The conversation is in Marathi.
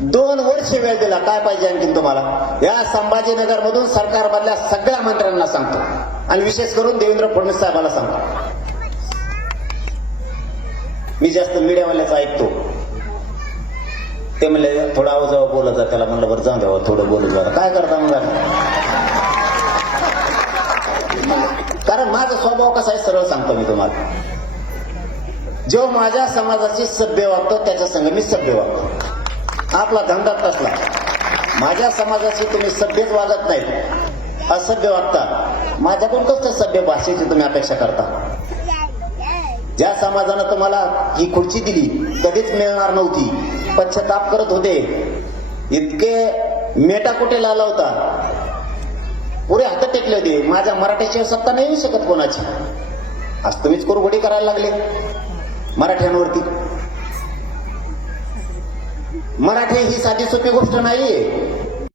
2 वर्ष वेळ दिला, काय पाहिजे आणखीन तुम्हाला? या संभाजीनगर मधून सरकारमधल्या सगळ्या मंत्र्यांना सांगतो आणि विशेष करून देवेंद्र फडणवीस साहेबांना सांगतो. मी जास्त मीडियावाल्याच ऐकतो. ते म्हणले थोडा आवाजावर बोलत जा. त्याला म्हणलं बरं जाऊन द्यावं, थोडं बोलत जा. काय करता मग? कारण माझा स्वभाव कसा आहे सरळ सांगतो मी तुम्हाला. जो माझ्या समाजाची सभ्य वागतो त्याच्या संग मी सभ्य वागतो. आपला धंदा कसला? माझ्या समाजाची तुम्ही सभ्यच वागत नाहीत, असभ्य वागता. माझ्याकडून कसं सभ्य भाषेची तुम्ही अपेक्षा करता? ज्या समाजानं तुम्हाला ही खुर्ची दिली कधीच मिळणार नव्हती, पश्चाताप करत होते, इतके मेटा कुठे लावला होता, पुरे हात टेकले होते. माझ्या मराठ्याची सत्ता नाही येऊ शकत कोणाची. आज तुम्हीच कुरघोडी करायला लागले मराठ्यांवरती. मराठी ही साधी सोपी गोष्ट नाहीये.